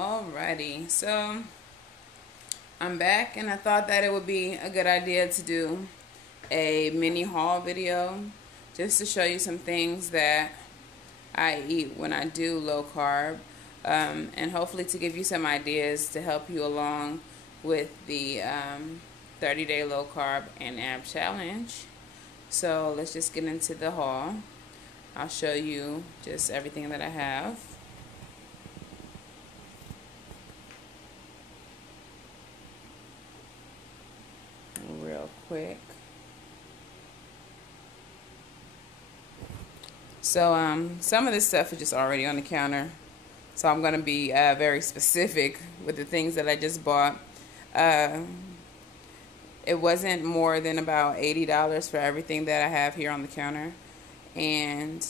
Alrighty, so I'm back and I thought that it would be a good idea to do a mini haul video just to show you some things that I eat when I do low carb, and hopefully to give you some ideas to help you along with the 30-day low carb and ab challenge. So let's just get into the haul. I'll show you just everything that I have. Real quick. So some of this stuff is just already on the counter. So I'm going to be very specific with the things that I just bought. Uh, it wasn't more than about $80 for everything that I have here on the counter. And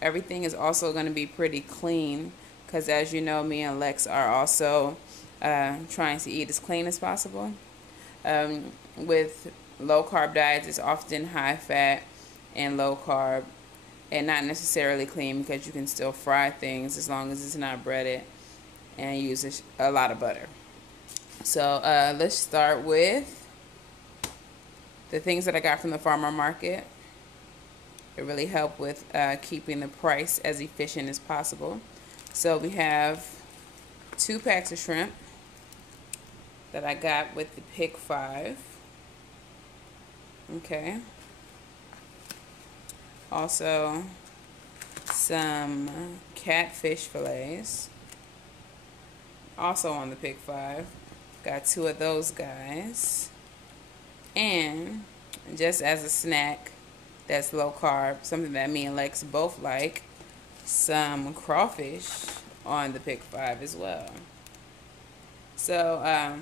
everything is also going to be pretty clean because, as you know, me and Lex are also trying to eat as clean as possible. With low carb diets, it's often high fat and low carb, and not necessarily clean because you can still fry things as long as it's not breaded and use a lot of butter. So let's start with the things that I got from the farmer market. It really helped with keeping the price as efficient as possible. So we have 2 packs of shrimp that I got with the Pick 5. Okay. Also, some catfish fillets. Also on the Pick 5. Got 2 of those guys. And just as a snack that's low carb, something that me and Lex both like, some crawfish on the Pick 5 as well. So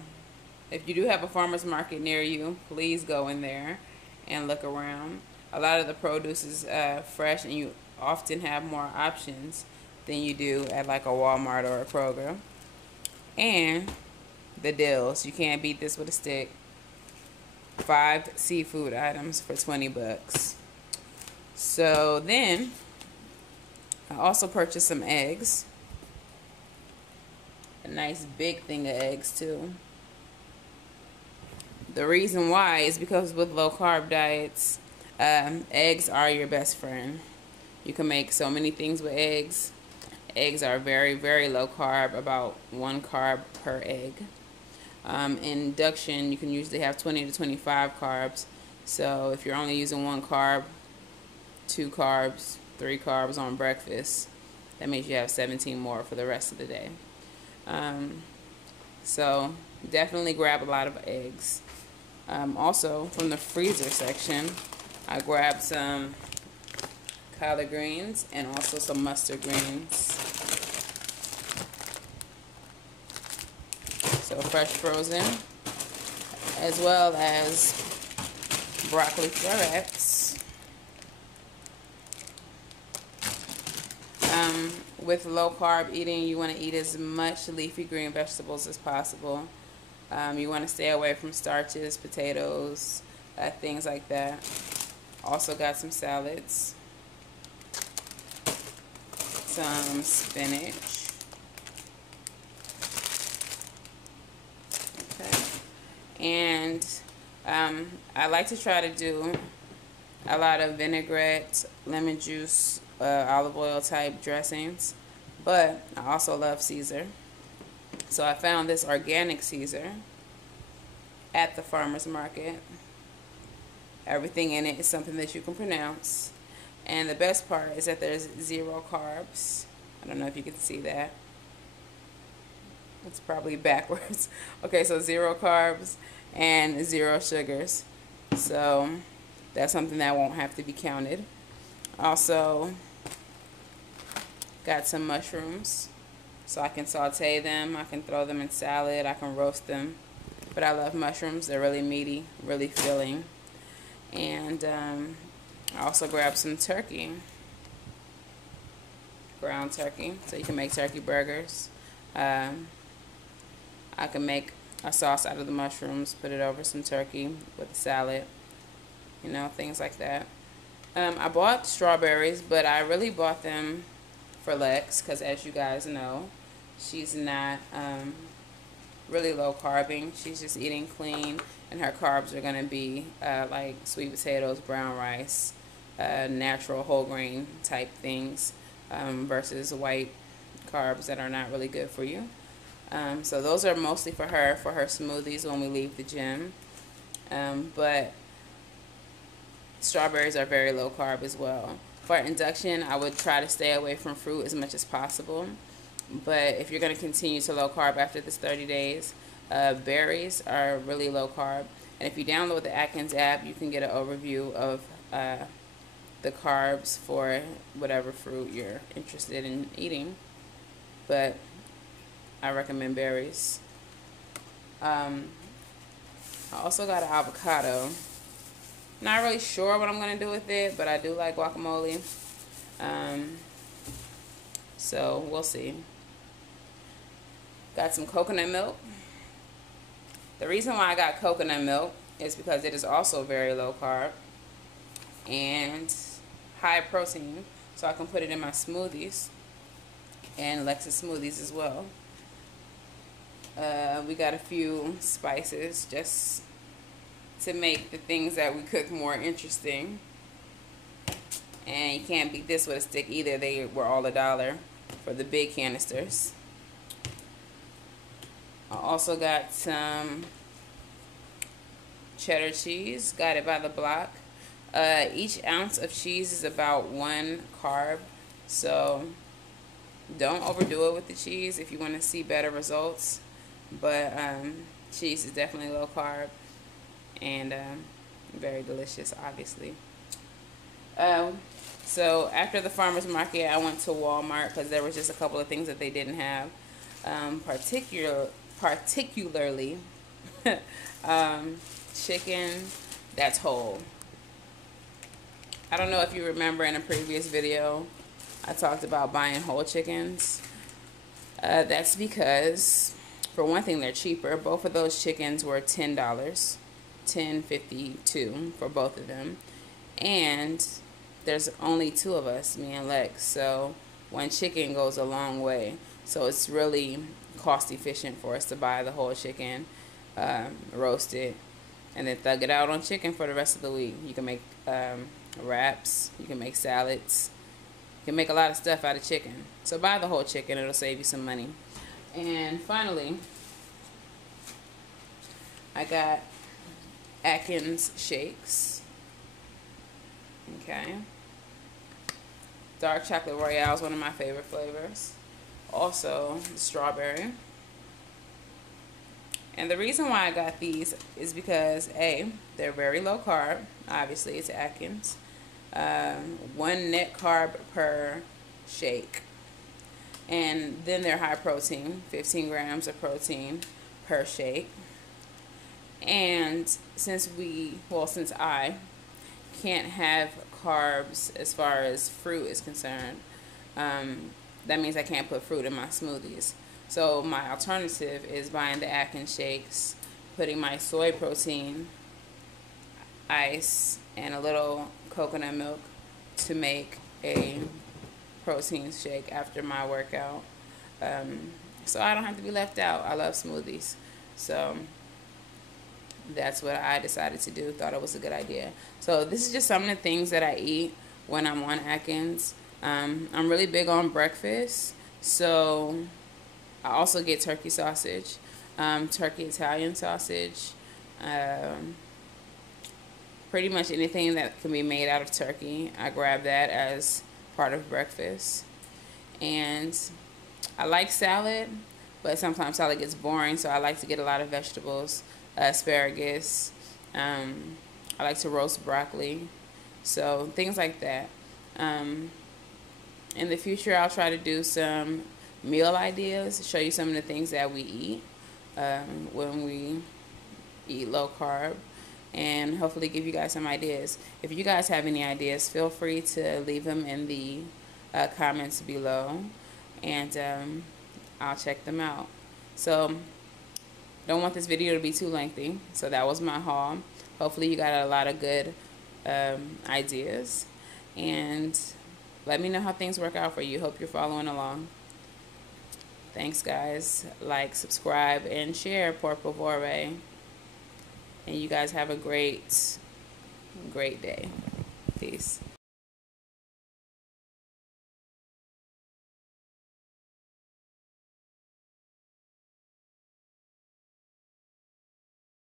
if you do have a farmer's market near you, please go in there and look around. A lot of the produce is fresh, and you often have more options than you do at like a Walmart or a Kroger. And the deals, you can't beat this with a stick. 5 seafood items for 20 bucks. So then I also purchased some eggs. A nice big thing of eggs too. The reason why is because with low carb diets, eggs are your best friend. You can make so many things with eggs. Eggs are very, very low carb, about 1 carb per egg. In induction, you can usually have 20 to 25 carbs. So if you're only using 1 carb, 2 carbs, 3 carbs on breakfast, that means you have 17 more for the rest of the day. So definitely grab a lot of eggs. Also, from the freezer section, I grabbed some collard greens and also some mustard greens. So fresh frozen, as well as broccoli florets. With low carb eating, you want to eat as much leafy green vegetables as possible. You want to stay away from starches, potatoes, things like that. Also got some salads, some spinach. Okay. And I like to try to do a lot of vinaigrette, lemon juice, olive oil type dressings, but I also love Caesar. So I found this organic Caesar at the farmer's market. Everything in it is something that you can pronounce. And the best part is that there's 0 carbs. I don't know if you can see that. It's probably backwards. Okay, so 0 carbs and 0 sugars. So that's something that won't have to be counted. Also got some mushrooms. So I can saute them, I can throw them in salad, I can roast them. But I love mushrooms. They're really meaty, really filling. And I also grabbed some turkey. Ground turkey. So you can make turkey burgers. I can make a sauce out of the mushrooms, put it over some turkey with a salad. Things like that. I bought strawberries, but I really bought them for Lex, because as you guys know, she's not really low carbing. She's just eating clean, and her carbs are going to be like sweet potatoes, brown rice, natural whole grain type things, versus white carbs that are not really good for you. So those are mostly for her smoothies when we leave the gym. But strawberries are very low carb as well. For induction, I would try to stay away from fruit as much as possible. But if you're going to continue to low carb after this 30 days, berries are really low carb. And if you download the Atkins app, you can get an overview of the carbs for whatever fruit you're interested in eating. But I recommend berries. I also got an avocado. Not really sure what I'm going to do with it, but I do like guacamole. So we'll see. Got some coconut milk. The reason why I got coconut milk is because it is also very low carb and high protein, so I can put it in my smoothies and Lex's smoothies as well. We got a few spices just to make the things that we cook more interesting. And you can't beat this with a stick either. They were all $1 for the big canisters. I also got some cheddar cheese. Got it by the block. Each ounce of cheese is about 1 carb. So don't overdo it with the cheese if you want to see better results. But cheese is definitely low carb and very delicious, obviously. So after the farmer's market, I went to Walmart because there was just a couple of things that they didn't have. Particularly chicken that's whole. I don't know if you remember in a previous video I talked about buying whole chickens. That's because, for one thing, they're cheaper. Both of those chickens were $10, $10.52 for both of them, and there's only 2 of us, me and Lex, so 1 chicken goes a long way. So it's really cost efficient for us to buy the whole chicken, roast it, and then thug it out on chicken for the rest of the week. You can make wraps, you can make salads, you can make a lot of stuff out of chicken. So buy the whole chicken, it'll save you some money. And finally, I got Atkins shakes. Okay. Dark chocolate royale is one of my favorite flavors. Also, strawberry. And the reason why I got these is because A, they're very low carb. Obviously, it's Atkins. 1 net carb per shake. And then they're high protein, 15 grams of protein per shake. And since I can't have carbs as far as fruit is concerned, that means I can't put fruit in my smoothies. So my alternative is buying the Atkins shakes, putting my soy protein, ice, and a little coconut milk to make a protein shake after my workout. So I don't have to be left out. I love smoothies. So that's what I decided to do. Thought it was a good idea. So this is just some of the things that I eat when I'm on Atkins. I'm really big on breakfast. So I also get turkey sausage, turkey Italian sausage, pretty much anything that can be made out of turkey. I grab that as part of breakfast. And I like salad, but sometimes salad gets boring, so I like to get a lot of vegetables, asparagus. I like to roast broccoli, so things like that. In the future, I'll try to do some meal ideas, show you some of the things that we eat when we eat low carb, and hopefully give you guys some ideas. If you guys have any ideas, feel free to leave them in the comments below, and I'll check them out. So don't want this video to be too lengthy, so that was my haul. Hopefully you got a lot of good ideas, and let me know how things work out for you. Hope you're following along. Thanks, guys. Like, subscribe, and share, por favor. And you guys have a great day. Peace.